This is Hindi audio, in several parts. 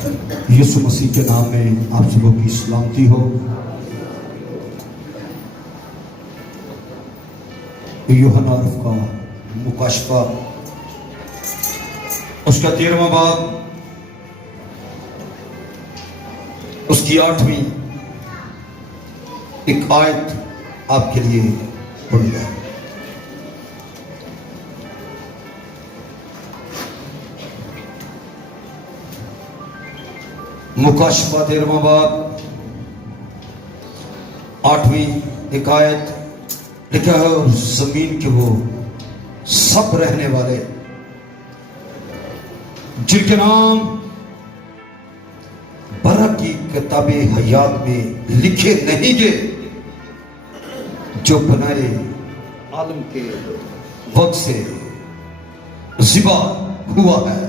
यीशु मसीह के नाम में आप सबों की सलामती हो। यूहन्ना रफ़ का मुकाशफा उसका 13वां बाब उसकी 8वीं एक आयत आपके लिए पढ़ूंगा। मुकाशफा 13वां बाब 8वीं एक आयत लिखा है, और जमीन के वो सब रहने वाले जिनके नाम बरा की किताबे हयात में लिखे नहीं गए, जो बनाए आलम के वक्त से ज़िबा हुआ है,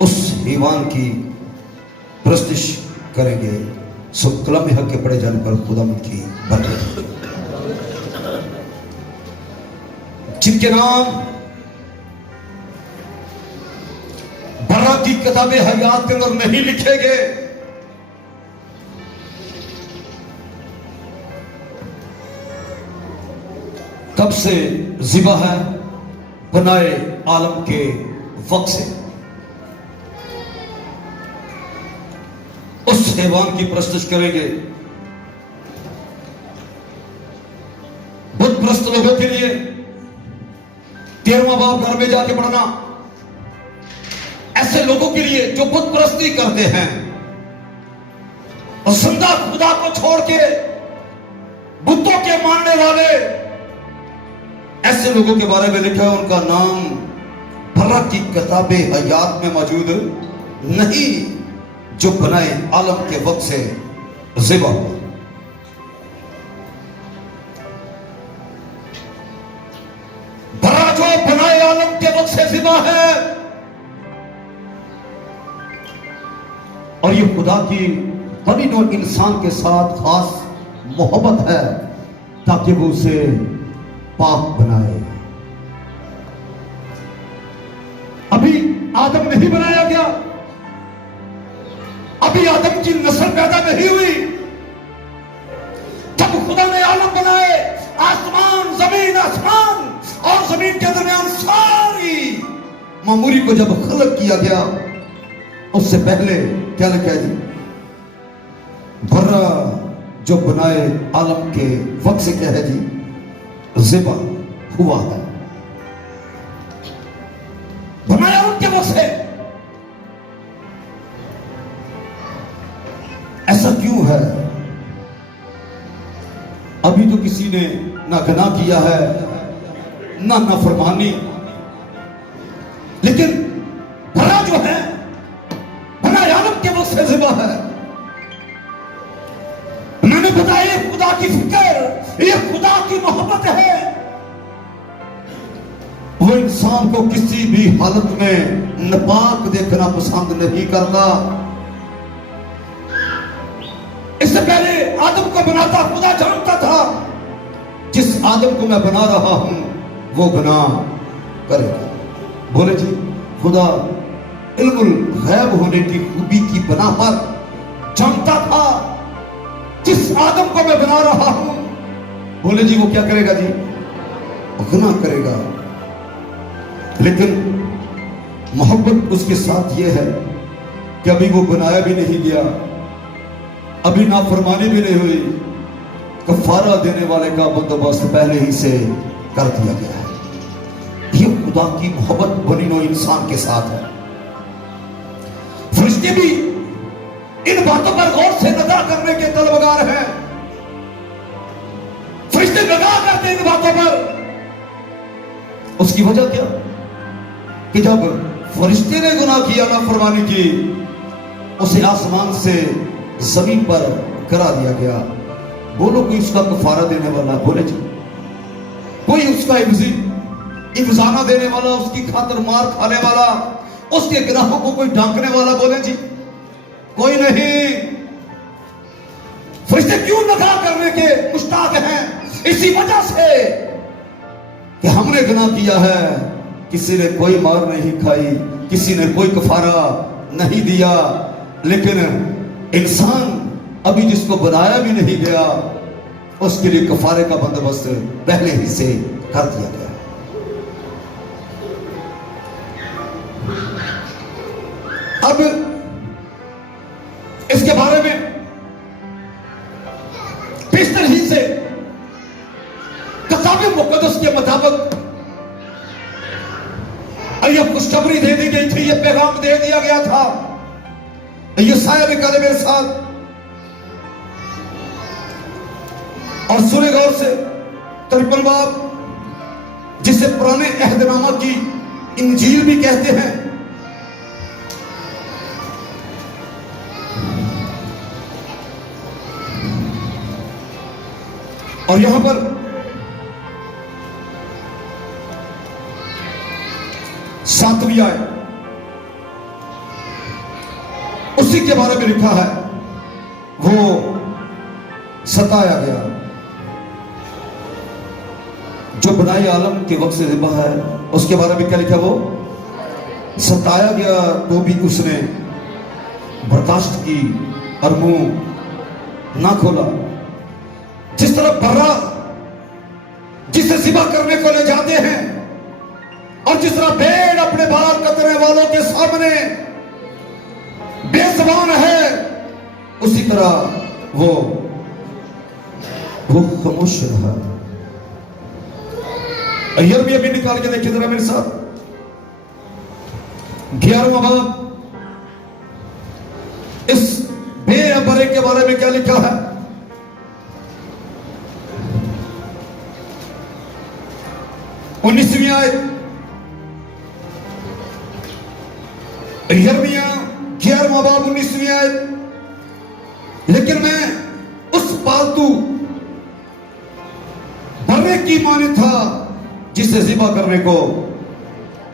उस हैवान की प्रस्तिश करेंगे। सो कलम हक के पढ़े जाने पर खुदावंद की बरकत। जिनके नाम बरा की किताबे हयात के अंदर नहीं लिखे गए, कब से ज़िबा है, बनाए आलम के वक्त से उस हैवान की प्रस्तुत करेंगे। बुत प्रस्त लोगों के लिए 13वां बाब घर में जाके पढ़ना। ऐसे लोगों के लिए जो बुत प्रस्ती करते हैं और जिंदा खुदा को छोड़ के बुतों के मानने वाले, ऐसे लोगों के बारे में लिखा है, उनका नाम बरा की किताबे हयात में मौजूद नहीं, जो बनाए आलम के वक्त से ज़िबा हुआ। बरा जो बनाए आलम के वक्त से ज़िबा है, और ये खुदा की बनी नौ इंसान के साथ खास मोहब्बत है, ताकि वो उसे पाक बनाए। अभी आदम नहीं बनाया गया, अभी आदम की नस्ल पैदा नहीं हुई। जब खुदा ने आलम बनाए, आसमान जमीन, आसमान और जमीन के दरमियान सारी मामूरी को जब खलक किया गया, उससे पहले क्या लिखा जी? बर्रा जो बनाए आलम के वक्त से क्या है जी? ज़िबा हुआ है, बनाया उनके वक्त से। ऐसा क्यों है? अभी तो किसी ने ना गुनाह किया है, ना नाफरमानी, लेकिन बरा जो है, बनाए आलम के वक्त से ज़िबा है। मैंने बताया खुदा की फिक्र, ये खुदा की मोहब्बत है। वो इंसान को किसी भी हालत में नापाक देखना पसंद नहीं करता। इससे पहले आदम को बनाता खुदा जानता था, जिस आदम को मैं बना रहा हूं वो गुनाह करेगा। बोले जी, खुदा इल्मुल गैब होने की खूबी की बना पर जानता था, जिस आदम को मैं बना रहा हूं, बोले जी वो क्या करेगा जी? गुनाह करेगा। लेकिन मोहब्बत उसके साथ ये है कि अभी वो बनाया भी नहीं गया, अभी नाफरमानी भी नहीं हुई, कफारा देने वाले का बंदोबस्त पहले ही से कर दिया गया है। ये खुदा की मोहब्बत बनी नो इंसान के साथ है। फरिश्ते भी इन बातों पर गौर से नजर करने के तलबगार हैं। फरिश्ते नजर करते इन बातों पर। उसकी वजह क्या? कि जब फरिश्ते ने गुनाह किया, नाफरमानी की, उसे आसमान से जमीन पर गिरा दिया गया। बोलो कोई उसका कफारा देने वाला? बोले जी कोई उसका इफ्जाना देने वाला, उसकी खातिर मार खाने वाला, उसके गुनाहों को कोई ढांकने वाला? बोले जी कोई नहीं। फरिश्ते क्यों नकार करने के मुश्ताक हैं? इसी वजह से कि हमने गुनाह किया है। किसी ने कोई मार नहीं खाई, किसी ने कोई कफारा नहीं दिया, लेकिन इंसान अभी जिसको बनाया भी नहीं गया उसके लिए कफारे का बंदोबस्त पहले ही से कर दिया गया। अब इसके बारे में पिछले ही से किताब मुकद्दस के मुताबिक यह खुशखबरी दे दी गई थी, यह पैगाम दे दिया गया था। यशायाह ने कहा मेरे साथ और सुने गौर से 53 बाब, जिसे पुराने अहदनामा की इंजील भी कहते हैं, और यहां पर सातवीं आयत उसी के बारे में लिखा है, वो सताया गया जो बनाई आलम के वक्त से ज़िबा है। उसके बारे में क्या लिखा? वो सताया गया तो भी उसने बर्दाश्त की और मुंह ना खोला। जिस तरह बर्रा जिसे ज़िबा करने को ले जाते हैं और जिस तरह भेड़ अपने बाल कतरने वालों के सामने बेज़बान है, उसी तरह वो खामोश रहा। यिर्मयाह भी निकाल के देखिए जरा मेरे साथ, 11वां बाब। इस बेअबरे के बारे में क्या लिखा है? उन्नीसवीं आयत, यिर्मयाह 11वां बाब 19वीं आयत। लेकिन मैं उस पालतू बर्रे की माने था जिसे ज़िबा करने को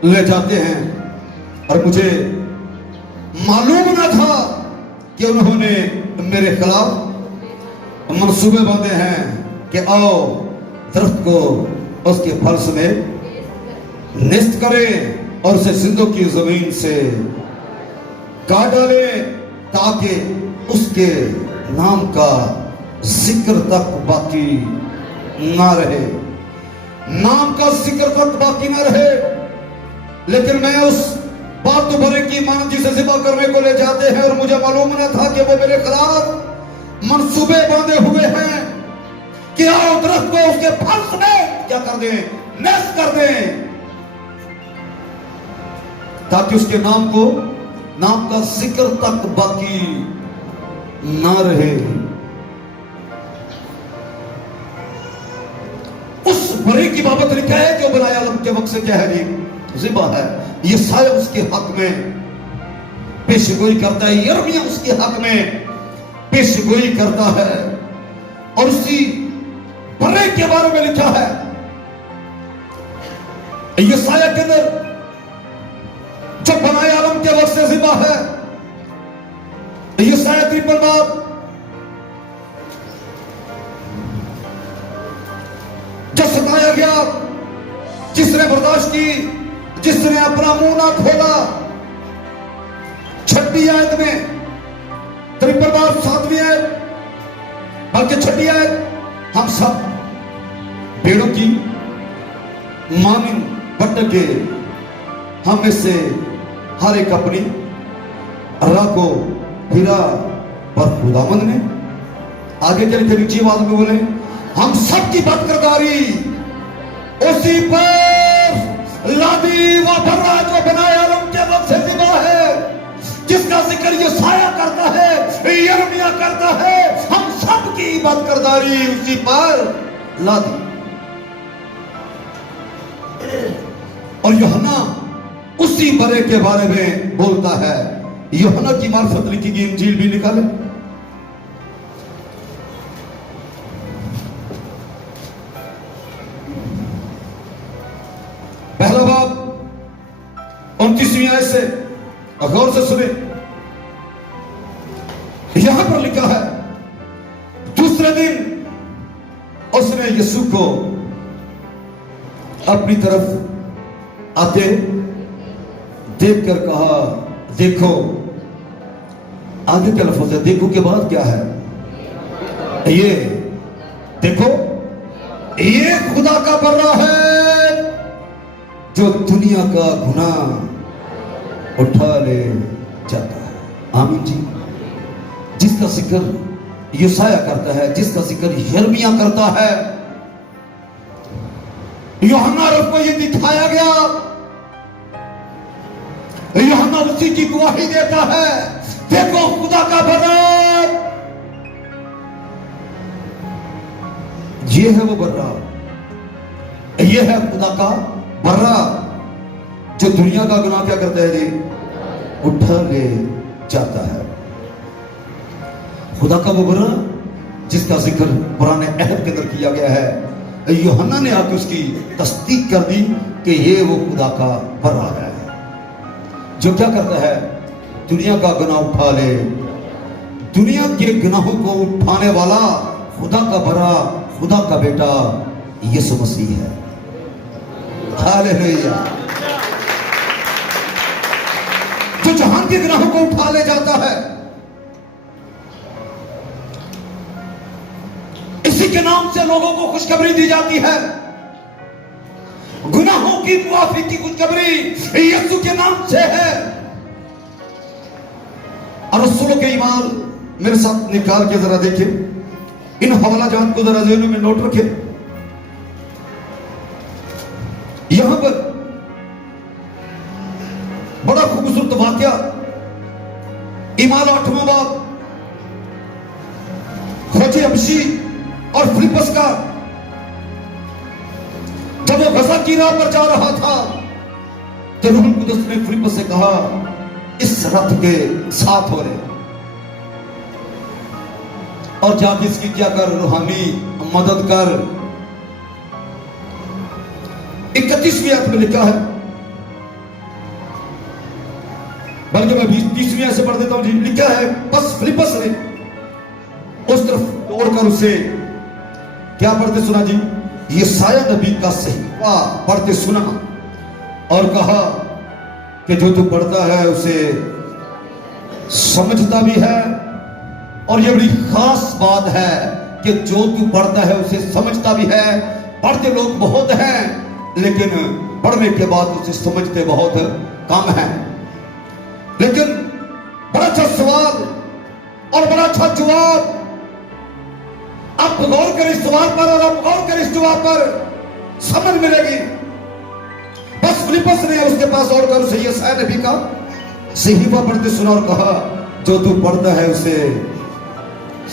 ले जाते हैं, और मुझे मालूम न था कि उन्होंने मेरे खिलाफ मंसूबे बांधे हैं कि आओ दरख्त को उसके फल में निस्त करें और उसे सिंधु की जमीन से काट डाले, ताकि उसके नाम का जिक्र तक बाकी ना रहे, नाम का जिक्र तक बाकी ना रहे। लेकिन मैं उस बात भरे की मान जिसे ज़िबा करने को ले जाते हैं, और मुझे मालूम न था कि वो मेरे खिलाफ मंसूबे बांधे हुए हैं कि आओ दरख्त को उसके फल में क्या कर दें, नष्ट कर दें, ताकि उसके नाम का जिक्र तक बाकी ना रहे। उस बरे की बाबत लिखा है जो बनाए आलम के वक्त से क्या है, ज़िबा है। यशायाह उसके हक में पेशगोई करता है, यिर्मयाह उसके हक में पेशगोई करता है, और उसी बरे के बारे में लिखा है यशायाह के अंदर, जो बनाए आलम के वक्त से ज़िबा है। यशायाह 53 बाब, जो सताया गया, जिसने बर्दाश्त की, जिसने अपना मुंह ना खोला। 6वीं आयत में 53 बाब 7वीं आयत, बल्कि 6वीं आयत, हम सब भेड़ों की मानिंद भटके, हम में से हर एक अपनी राह को फिरा, पर खुदावंद ने आगे चल के नीचे आवाज में बोले, हम सब की बदकिरदारी उसी पर लादी। वह बर्रा जो बनाए आलम के वक्त से ज़िबा है, जिसका जिक्र यशायाह करता है, यिर्मयाह करता है, हम सब की बदकिरदारी उसी पर लादी। और यूहन्ना उसी बरे के बारे में बोलता है। यूहन्ना की मार्फत लिखी गई इंजील भी निकाले, पहला बाब 29वीं आयत से गौर से सुने। यहां पर लिखा है, दूसरे दिन उसने यीशु को अपनी तरफ आते देखकर कहा, देखो आगे क्या लफ्ज है? देखो के बाद क्या है? ये देखो, ये खुदा का बर्रा है जो दुनिया का गुनाह उठा ले जाता है। आमीन जी। जिसका जिक्र यशाया करता है, जिसका जिक्र यिर्मयाह करता है, यूहन्ना को ये दिखाया गया, यूहन्ना उसी की गवाही देता है। देखो खुदा का बर्रा, ये है वो बर्रा, ये है खुदा का बर्रा जो दुनिया का गुनाह क्या करता है जी? उठा ले जाता है। खुदा का वो बर्रा जिसका जिक्र पुराने अहद के अंदर किया गया है। यूहन्ना ने आके उसकी तस्दीक कर दी कि ये वो खुदा का बर्रा है जो क्या करता है? दुनिया का गुनाह उठा ले। दुनिया के गुनाहों को उठाने वाला खुदा का बर्रा, खुदा का बेटा यीशु मसीह है। हालेलुया। जो जहान के गुनाहों को उठा ले जाता है। इसी के नाम से लोगों को खुशखबरी दी जाती है। गुनाहों की मुआफी की खुशखबरी यीशु के नाम से है। और रसूलों के ईमान मेरे साथ निकाल के जरा देखिए, इन हवाला जात को जरा ज़हन में नोट रखें। यहां पर बड़ा खूबसूरत वाकया, ईमान 8वां बाब, खोजे हबशी और फिलिप्पस का, जब वो गजा की राह पर जा रहा था तो रूह कुदस ने फिलिप्पस से कहा, इस रथ के साथ हो रहे और जाके इसकी क्या कर, रूहानी मदद कर। 31वीं आयत में लिखा है, बल्कि मैं 30वीं आयत से पढ़ देता हूं जी। लिखा है, बस फिलिप्पस ने उस तरफ दौड़कर उसे क्या पढ़ते सुना जी? यशायाह नबी का सहीफा पढ़ते सुना और कहा कि जो तू पढ़ता है उसे समझता भी है। और ये बड़ी खास बात है कि जो तू पढ़ता है उसे समझता भी है। पढ़ते लोग बहुत हैं लेकिन पढ़ने के बाद उसे समझते बहुत कम हैं। लेकिन बड़ा अच्छा सवाल और बड़ा अच्छा जवाब। आप गौर करें इस सवाल पर और आप गौर करें इस जवाब पर, समझ मिलेगी। बस फिलिप्पस ने उसके पास और कर उसे यशायाह नबी का सहीफा पढ़ते सुना और कहा, जो तू पढ़ता है उसे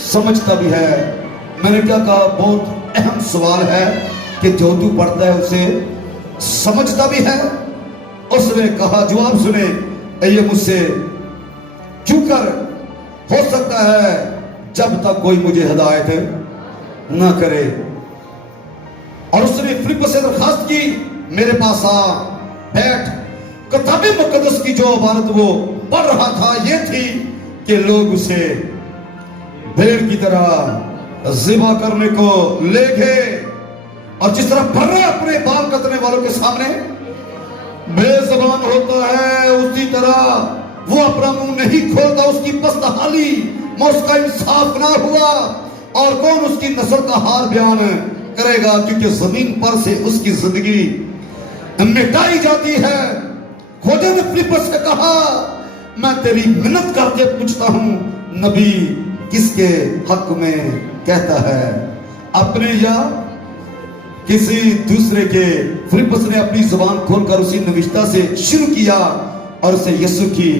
समझता भी है। मैंने क्या कहा? बहुत अहम सवाल है कि जो तू पढ़ता है उसे समझता भी है। उसने कहा, जवाब सुने, ये मुझसे क्यों कर हो सकता है जब तक कोई मुझे हिदायत ना करे। और उसने फिलिप्पस से दरखास्त की, मेरे पास आ, बैठ। किताबे मुकद्दस की जो इबारत वो पढ़ रहा था ये थी कि लोग उसे भेड़ की तरह ज़िबा करने को ले गए। और जिस तरह बर्रा अपने बाल कतरने वालों के सामने बेज़बान होता है, उसी तरह वो अपना मुंह नहीं खोलता। उसकी पस्तहाली में उसका इंसाफ ना हुआ और कौन उसकी नस्ल का हाल बयान करेगा, क्योंकि जमीन पर से उसकी जिंदगी मिटाई जाती है। खोजे ने फिलिप्पस से कहा, मैं तेरी मिन्नत करके पूछता हूं, नबी किसके हक में कहता है, अपने या किसी दूसरे के? फिलिप्पस ने अपनी जुबान खोलकर उसी नविश्ता से शुरू किया और उसे यीशु की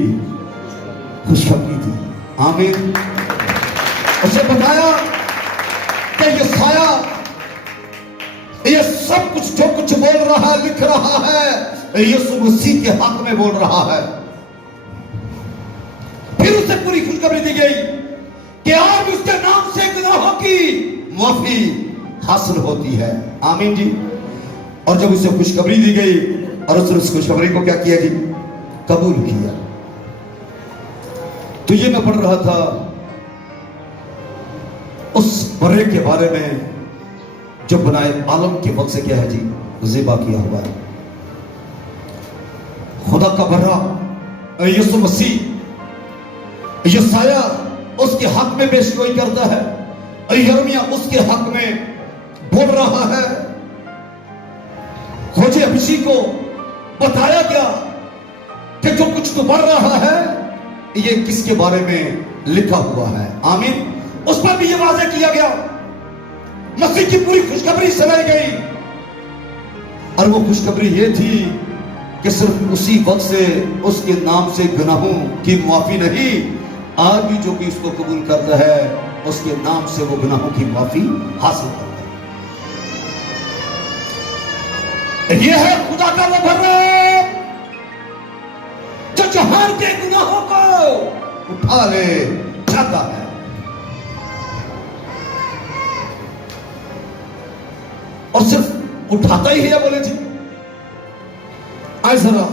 खुशखबरी दी। आमीन। उसे बताया कि यशायाह ये सब कुछ जो कुछ बोल रहा है, लिख रहा है, यीशु मसीह के हक में बोल रहा है। फिर उसे पूरी खुशखबरी दी गई कि आज उसके नाम से गुनाहों की माफी हासिल होती है। आमीन जी। और जब उसे खुशखबरी दी गई और उसने उस खुशखबरी को क्या किया जी? कबूल किया। तो ये मैं पढ़ रहा था उस बर्रे के बारे में जो बनाए आलम के वक्त से क्या है जी? ज़िबा किया हुआ है। खुदा का बर्रा यीशु मसीह, यशाया उसके हक में पेशगोई करता है, यिर्मयाह उसके हक में बोल रहा है। खोजे अभिषेक को बताया गया कि जो कुछ तो बढ़ रहा है ये किसके बारे में लिखा हुआ है। आमीन। उस पर भी ये वाज़ेह किया गया, मसीह की पूरी खुशखबरी सुनाई गई, और वो खुशखबरी ये थी कि सिर्फ उसी वक्त से उसके नाम से गुनाहों की माफी नहीं, आज भी जो भी उसको कबूल करता है उसके नाम से वो गुनाहों की माफी हासिल करता है। ये है खुदा का वो भरा जो जहान के गुनाहों को उठा ले जाता है। और सिर्फ उठाता ही है बोले जी। आज जरा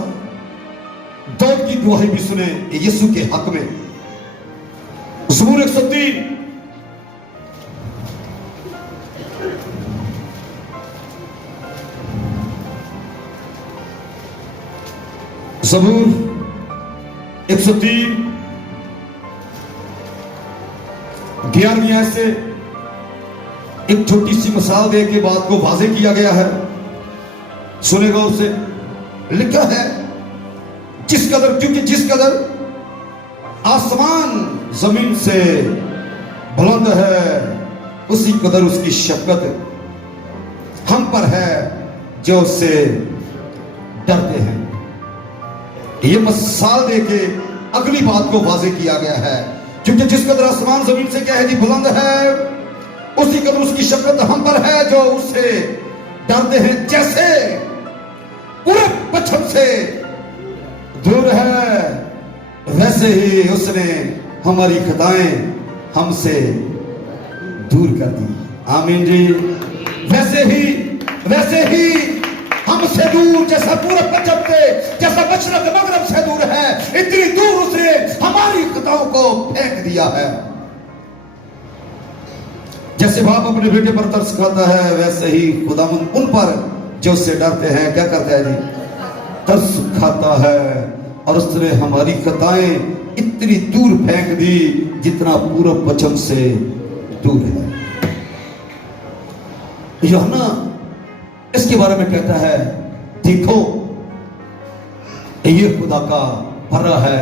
दाऊद की दुआएं भी सुने यीशु के हक में। ज़बूर 103 ज़बूर 103 11वीं आयत से एक छोटी सी मिसाल दे के बात को वाज़ेह किया गया है। सुनेगा उसे। लिखा है जिस कदर, क्योंकि जिस कदर आसमान जमीन से बुलंद है उसी कदर उसकी शफकत हम पर है जो उससे डरते हैं। यह मिसाल देके अगली बात को वाज़ेह किया गया है, क्योंकि जिस कदर आसमान जमीन से क्या है जी बुलंद है उसी कदर उसकी शफकत हम पर है जो उससे डरते हैं। जैसे पूरे पश्चिम से दूर है वैसे ही उसने हमारी खताएं हमसे दूर कर दी। आमीन जी। वैसे ही हमसे दूर, जैसा पूरे पश्चिम से, जैसा मशरक मगरब से दूर है, इतनी दूर उसने हमारी खताओं को फेंक दिया है। जैसे बाप अपने बेटे पर तरस खाता है वैसे ही खुदावंद उन पर जो उससे डरते हैं क्या करता है जी, तरस खाता है। और उसने हमारी खताएं इतनी दूर फेंक दी जितना पूर्व पश्चिम से दूर है। यूहन्ना इसके बारे में कहता है, देखो ये खुदा का भरा है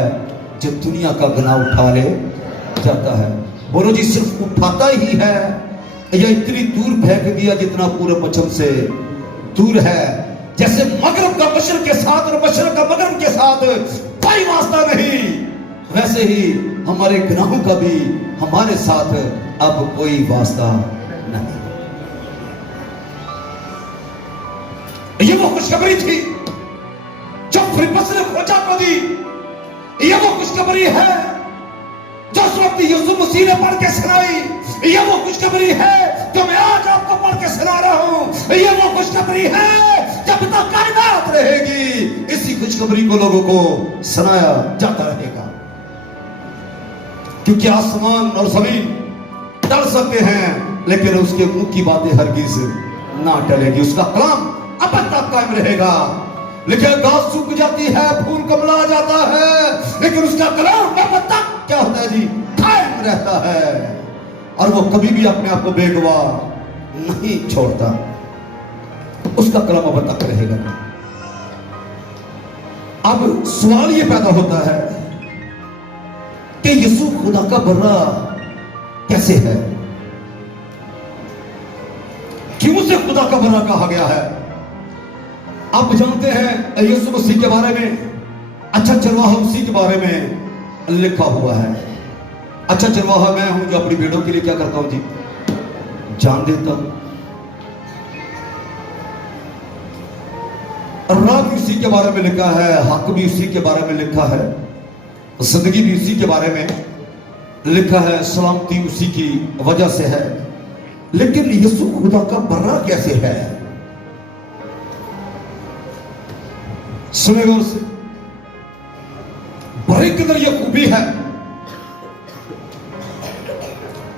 जो दुनिया का गुनाह उठा ले जाता है। बोलो जी, सिर्फ उठाता ही है या इतनी दूर फेंक दिया जितना पूरे पश्चिम से दूर है। जैसे मगरब का मशरक के साथ और मशरक का मगरब के साथ कोई वास्ता नहीं, वैसे ही हमारे गुनाहों का भी हमारे साथ अब कोई वास्ता नहीं। ये वो खुशखबरी थी जो फिलिप्पस ने खोजा को दी। ये वो खुशखबरी है जो उस वक्त यीशु मसीह ने पढ़ के सुनाई। ये वो खुशखबरी है जो मैं आज आपको पढ़ के सुना रहा हूं। ये वो खुशखबरी है जब तक कायनात रहेगी इसी खुशखबरी को लोगों को सुनाया जाता रहेगा। क्योंकि आसमान और जमीन टल सकते हैं लेकिन उसके मुंह की बातें हरगिज ना टलेगी। उसका कलाम अब तक कायम रहेगा। लेकिन घास सूख जाती है, फूल कमला जाता है, लेकिन उसका कलाम अब तक क्या होता है जी, कायम रहता है। और वो कभी भी अपने आप को बेगवाह नहीं छोड़ता। उसका कलाम अब तक रहेगा। अब सवाल ये पैदा होता है कि यीशु खुदा का बर्रा कैसे है? क्यों उसे खुदा का बर्रा कहा गया है? आप जानते हैं यीशु मसीह के बारे में, अच्छा चरवाहा उसी के बारे में लिखा हुआ है। अच्छा चरवाहा मैं हूं जो अपनी भेड़ों के लिए क्या करता हूं जी, जान देता हूं। राह भी उसी के बारे में लिखा है, हक भी उसी के बारे में लिखा है, जिंदगी भी उसी के बारे में लिखा है, सलामती उसी की वजह से है। लेकिन यीशु खुदा का बर्रा कैसे है? सुनेगा उसे। बड़े के अंदर यह खूबी है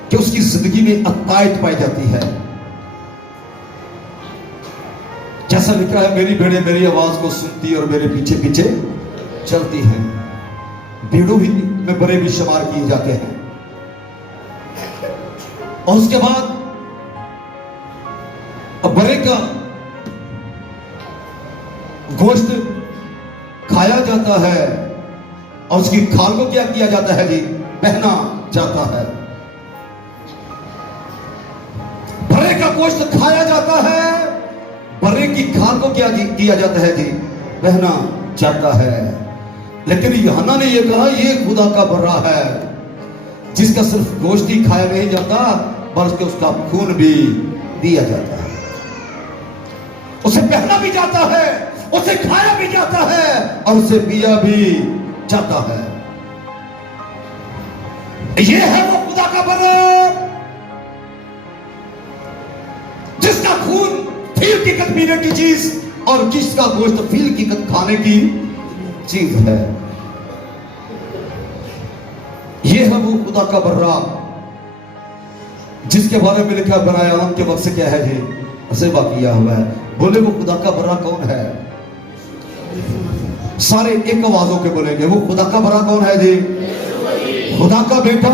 कि उसकी जिंदगी में अतायत पाई जाती है। जैसा लिखा है, मेरी भेड़ें मेरी आवाज को सुनती और मेरे पीछे पीछे चलती हैं। भेड़ों ही में बड़े भी शुमार किए जाते हैं। और उसके बाद बड़े का गोश्त खाया जाता है और उसकी खाल को क्या किया जाता है जी? पहना जाता है। बड़े का गोश्त खाया जाता है, बड़े की खाल को क्या किया जाता है जी? पहना जाता है। लेकिन यूहन्ना ने यह कहा यह खुदा का बर्रा है जिसका सिर्फ गोश्त ही खाया नहीं जाता बल्कि उसका खून भी दिया जाता है, उसे पहना भी जाता है, उसे खाया भी जाता है और उसे पिया भी जाता है। यह है वो खुदा का बर्रा जिसका खून फील की कद पीने की चीज और जिसका गोश्त फील की कद खाने की चीज है। यह है वो खुदा का बर्रा जिसके बारे में लिखा बनाए आलम के वक्त से क्या है जी? उसे किया हुआ है। बोले वो खुदा का बर्रा कौन है? सारे एक आवाजों के बोलेंगे वो खुदा का बर्रा कौन है जी? खुदा का बेटा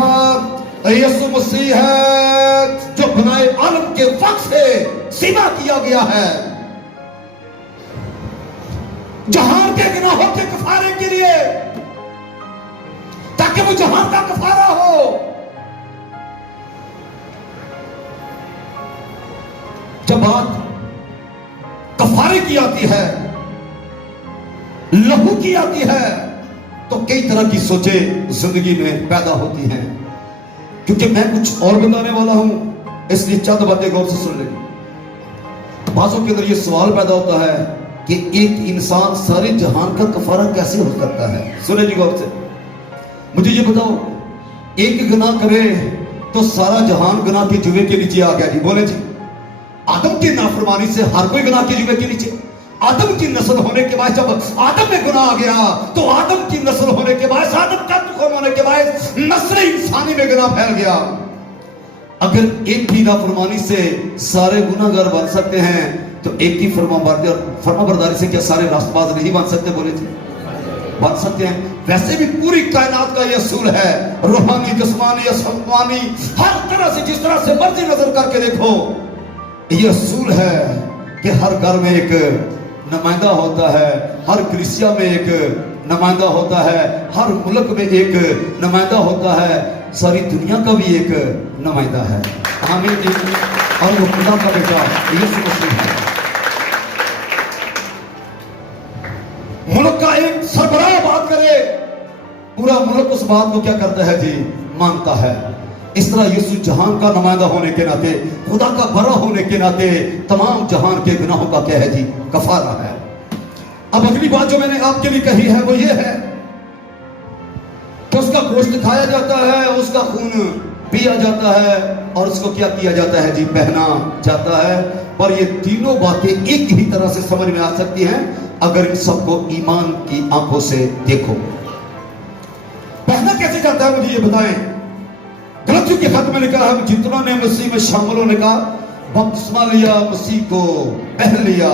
यीशु मसीह है जो बनाए आलम के वक्त से सीमा किया गया है जहान के गुनाहों के कफारे के लिए, ताकि वो जहान का कफारा हो। जब बात कफारे की आती है, लहू की आती है, तो कई तरह की सोचें जिंदगी में पैदा होती हैं। क्योंकि मैं कुछ और बताने वाला हूं, इसलिए चंद बातें गौर से सुन लेंगे। बातों के अंदर यह सवाल पैदा होता है कि एक इंसान सारे जहान का कफारा कैसे हो सकता है? सुने जी गौर से, मुझे ये बताओ, एक गुनाह करे तो सारा जहान गुनाह के जुए के नीचे आ गया जी? बोले जी, आदम की नाफरमानी से हर कोई गुनाह के जुए के नीचे। आदम की नस्ल होने के बाद जब आदम में गुनाह आ गया तो आदम की नस्ल होने के बाद, आदम का तुखम होने के बाद नस्ल इंसानी में गुनाह फैल गया। अगर एक ही नाफरमानी से सारे गुनाहगार बन सकते हैं तो एक ही फर्माबरदारी से क्या सारे रास्तबाज नहीं बन सकते? बोले जी, बन सकते हैं। वैसे भी पूरी कायनात का यह असूल है, रूहानी, जिस्मानी, आसमानी, हर तरह से जिस तरह से मर्जी नजर करके देखो, यह असूल है कि हर घर में एक नुमाइंदा होता है, हर कलीसिया में एक नुमाइंदा होता है, हर मुल्क में एक नुमाइंदा होता है, सारी दुनिया का भी एक नुमाइंदा है। आमीन जी। और वो खुदा का बेटा यीशु मसीह है। मुल्क का एक सरबराह बात करे, पूरा मुल्क उस बात को क्या करता है जी? मानता है। इस तरह यीशु जहान का नुमाइंदा होने के नाते, खुदा का बर्रा होने के नाते तमाम जहान के गुनाहों का क्या है जी? कफारा है। अब अगली बात जो मैंने आपके लिए कही है वो ये है कि उसका गोश्त खाया जाता है, उसका खून पिया जाता है और उसको क्या किया जाता है जी? पहना जाता है। पर ये तीनों बातें एक ही तरह से समझ में आ सकती हैं अगर इन सबको ईमान की आंखों से देखो। पहना कैसे जाता है मुझे ये बताएं। गलतियों के खत में लिखा है जितनों ने मसीह में शामिल होने का बपतिस्मा लिया, मसीह को पहन लिया,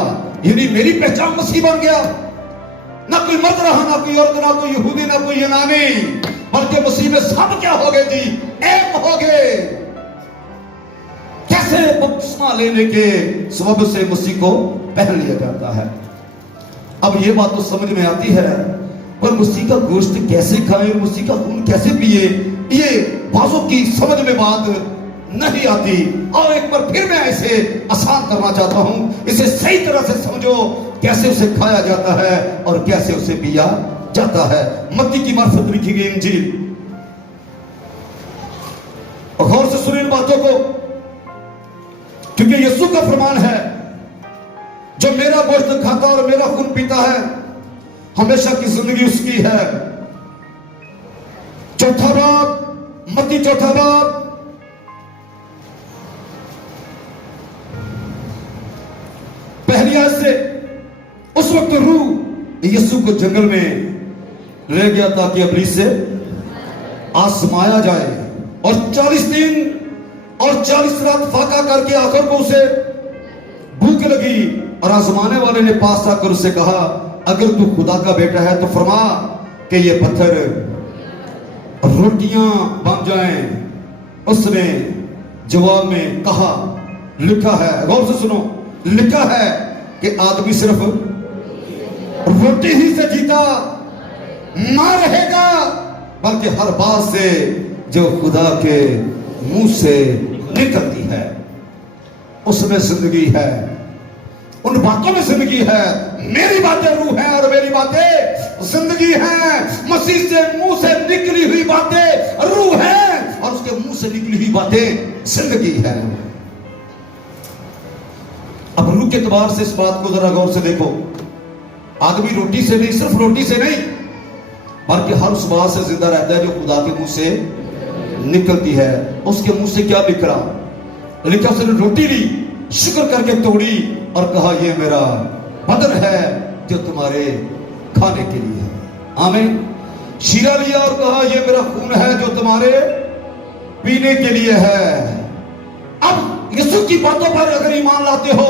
यानी मेरी पहचान मसीह बन गया। ना कोई मर्द रहा, ना कोई औरत, ना कोई यहूदी, ना कोई यूनानी, बल्कि मसीह में सब क्या हो गए जी? एक हो गए। कैसे? बपतिस्मा लेने के सबब से मसीह को पहन लिया जाता है। अब ये बात तो समझ में आती है, पर मसीह का गोश्त कैसे खाएं, मसीह का खून कैसे पिए, ये बाजों की समझ में बात नहीं आती। और एक बार फिर मैं इसे आसान करना चाहता हूं, इसे सही तरह से समझो, कैसे उसे खाया जाता है और कैसे उसे पिया जाता है। मत्ती की मार्फत लिखी गई इंजील, और गौर से सुनिए इन बातों को, क्योंकि यीशु का फरमान है जो मेरा गोश्त खाता और मेरा खून पीता है हमेशा की जिंदगी उसकी है। चौथा बाब, मत्ती चौथा बाब, पहली आयत से। उस वक्त रूह यीशु को जंगल में ले गया ताकि इब्लीस से आजमाया जाए, और 40 दिन और 40 रात फाका करके आखिर को उसे भूख लगी, और आजमाने वाले ने पास आकर उससे कहा अगर तू खुदा का बेटा है तो फरमा कि ये पत्थर रोटियां बन जाएं। उसने जवाब में कहा, लिखा है, गौर से सुनो, लिखा है कि आदमी सिर्फ रोटी ही से जीता ना रहेगा, बल्कि हर बात से जो खुदा के मुंह से निकलती है उसमें जिंदगी है। उन बातों में जिंदगी है। मेरी बातें रूह है और मेरी बातें जिंदगी है। मसीह से मुंह से निकली हुई बातें रूह है और उसके मुंह से निकली हुई बातें जिंदगी है। अब रूह के एतबार से इस बात को जरा गौर से देखो। आदमी रोटी से नहीं, सिर्फ रोटी से नहीं, बल्कि हर उस बात से जिंदा रहता है जो खुदा के मुंह से निकलती है। उसके मुंह से क्या निकला? लिखा, उसने रोटी ली, शुक्र करके तोड़ी और कहा, यह मेरा बदन है जो तुम्हारे खाने के लिए है। आमीन। शीरा लिया और कहा, यह मेरा खून है जो तुम्हारे पीने के लिए है। अब यीशु की बातों पर अगर ईमान लाते हो,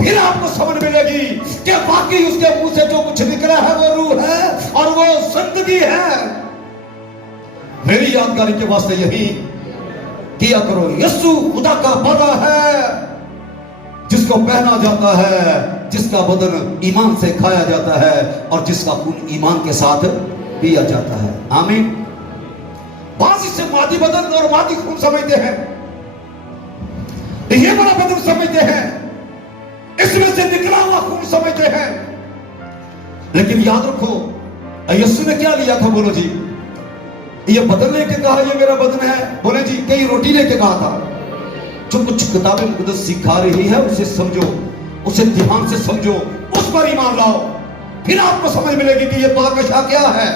फिर आपको समझ मिलेगी कि वाकई उसके मुंह से जो कुछ निकला है वो रूह है और वो जिंदगी है। मेरी यादगारी के वास्ते यही किया करो। यीशु खुदा का बड़ा है जिसको पहना जाता है, जिसका बदन ईमान से खाया जाता है और जिसका खून ईमान के साथ पिया जाता है। आमीन। बाज इसे मादी बदन और मादी खून समझते हैं, ये बड़ा बदन समझते हैं, इसमें से निकला हुआ खून समझते हैं। लेकिन याद रखो, यीशु ने क्या लिया था? बोलो जी। ये बदन लेके कहा, ये मेरा बदन है? बोले जी। कई रोटी लेके कहा था? जो कुछ किताबें मुकद्दस सिखा रही है उसे समझो, उसे ध्यान से समझो, उस पर ईमान लाओ, फिर आपको समझ मिलेगी कि ये पाकशा क्या है।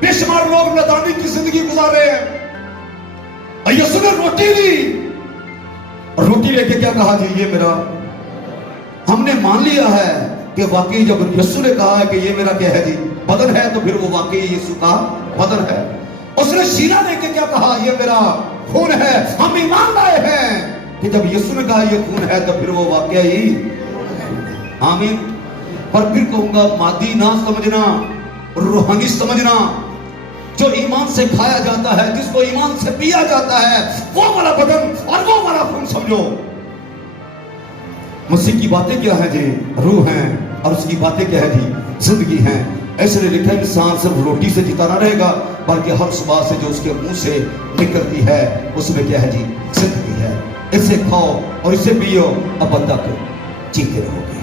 बेशुमार लोग नदानी की जिंदगी गुजार रहे हैं। यीशु ने रोटी ली, रोटी लेके क्या कहा जी? ये मेरा। हमने मान लिया है कि वाकई जब यीशु ने कहा है कि ये मेरा क्या है जी, बदन है, तो फिर वो वाकई यीशु का बदन है। उसने शीरा लेके क्या कहा? ये मेरा खून है। हम ईमान लाए हैं कि जब यीशु ने कहा ये खून है तो फिर वो वाकई ही। आमीन। पर फिर कहूंगा, मादी ना समझना, रूहानी समझना। जो ईमान से खाया जाता है, जिसको ईमान से पिया जाता है, वो वाला बदन और वो वाला खून समझो। मसीह की बातें क्या है जी? रूह है और उसकी बातें क्या है जी? जिंदगी है। ऐसे लिखा है, इंसान सिर्फ रोटी से जीता ना रहेगा, बल्कि हर सुबह से जो उसके मुंह से निकलती है उसमें क्या है जी? जिंदगी है। इसे खाओ और इसे पियो, अब तक जीते रहोगे।